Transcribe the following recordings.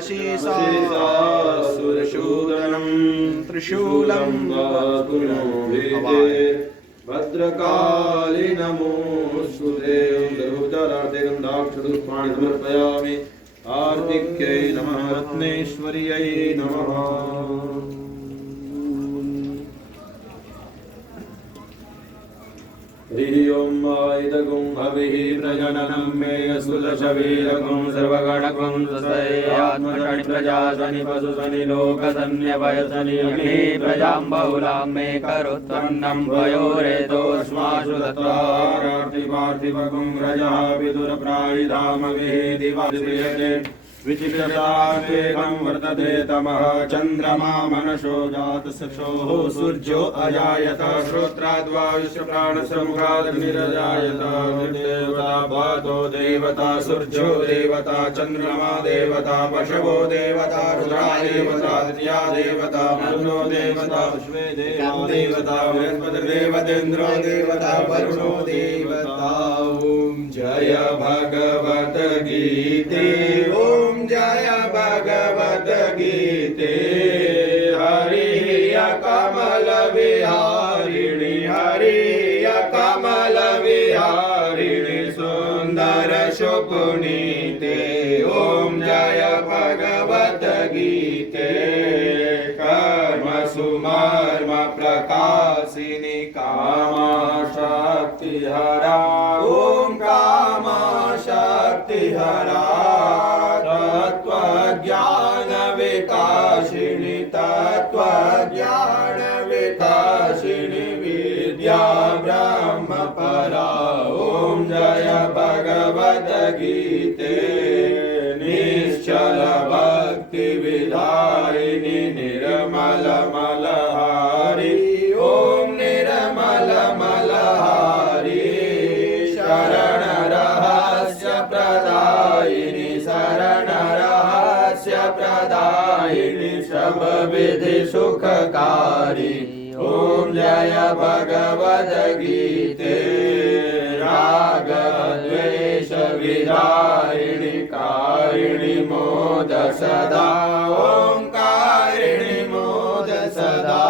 वशीसासुरशूदनं त्रिशूलं भीते भद्रकाली नमोऽस्तुते। सर्वोपचारार्थं समर्पयामि। कार्तिक्यै नमः। रत्नेश्वर्यै नमः। हरिओं आयुधगुं हविः प्रजननं मे सुदशवीरगुं सर्वगणगुं तस्यात्मषट् प्रजासनि पशुसनि लोकसन्न्यवयसनि मे प्रजां बहुलां मे करोत्पन्नं वयोरेतोऽस्मासु दत्तारार्तिपार्थिवगुं रजः विदुरप्रायिधामविः दिवाश्रियते विचित्रतावेगं वर्तते तमः चन्द्रमा मनसो जातचक्षुः सूर्यो अजायत श्रोत्राद्वायुष्प्राणसमुखादग्निरजायत देवता भातो देवता सूर्यो देवता चन्द्रमा देवता पशवो देवता रुद्रा देवता दित्या देवता मरुतो देवता विश्वे देवता बृहस्पतिर्देवतेन्द्रो देवता वरुणो देवता। ॐ जय भगवत गीते। ॐ जय भगवत गीते। हरि कमल विहारिणी हरि कमल विहारिणी सुंदर शुपुनीते। ॐ जय भगवत गीते। कर्म सुमर्म प्रकाशिनी कामा शक्ति हरा। ॐ कामा शक्ति हरा। तत्त्वज्ञान विकासिनी तत्त्वज्ञान विकासिनी विद्या ब्रह्म परा। ॐ जय भगवत गीते। निश्चल भक्ति विधारिणी निर्मल मलहारी। ॐ निर्मल मलहारी। शरण रहस्य प्रदायिनी शरण रहस्य प्रदायिनी सब विधि सुखकारी। ॐ जय भगवद गीते। राग द्वेष विदारिणी कारिणी मोद सदा। ॐ कारिणी मोद सदा।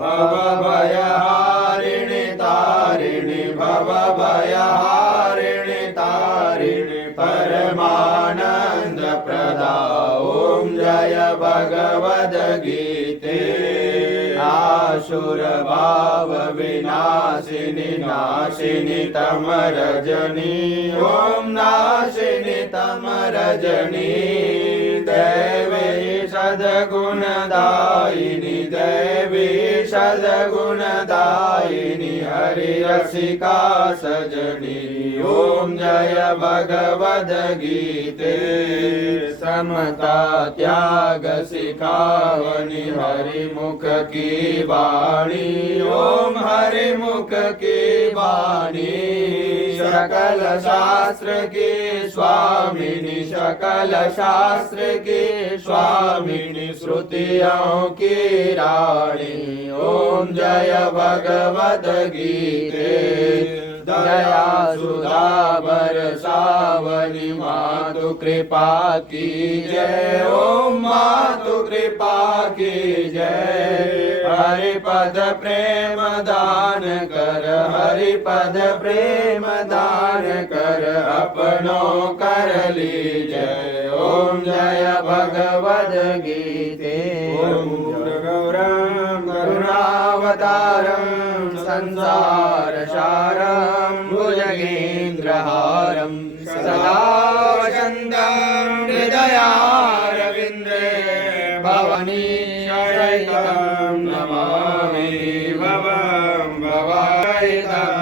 भव भयहारिणी तारिणी भव भयहारिणी तारिणी परमानंद प्रदा। ॐ जय भगवद गीते। आसुर भाव विनाशिनी नाशिनी तम रजनी। ॐ नाशिनी तम रजनी। दैवी सद्गुणदायिनी दैवी सद्गुणदायिनी हरि रसिका सजनी। ॐ जय भगवद गीते। समता त्याग सिखावनी हरि मुख की वाणी। ॐ हरि मुख की वाणी। सकल शास्त्र की स्वामिनी सकल शास्त्र की स्वामिनी श्रुतियों की रानी। ॐ जय भगवद गीते। दया सुधा बरसावनी मातु कृपा की जय। ॐ मातु कृपा की जय। हरिपद प्रेम दान कर हरि पद प्रेम दान कर अपनो कर लीजय। ॐ जय भगवद गीते। ॐ गौरं करुणावतारं संसार सारं भुजगेन्द्रहारं सदा वसन्तं हृदयारविन्दे भवनी शयितं नमामि। भवं भवायितं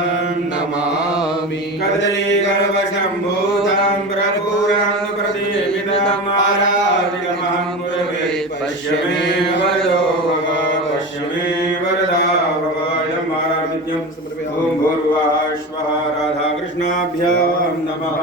नमामि। कदलीगर्भसम्भूतं प्रपूरं प्रदीपितं आराधितमहं गुरुवे। पश्य मे वरदो भव पश्य मे वरदा भव। ॐ भूर्भुवः स्वः राधाकृष्णाभ्यां नमः।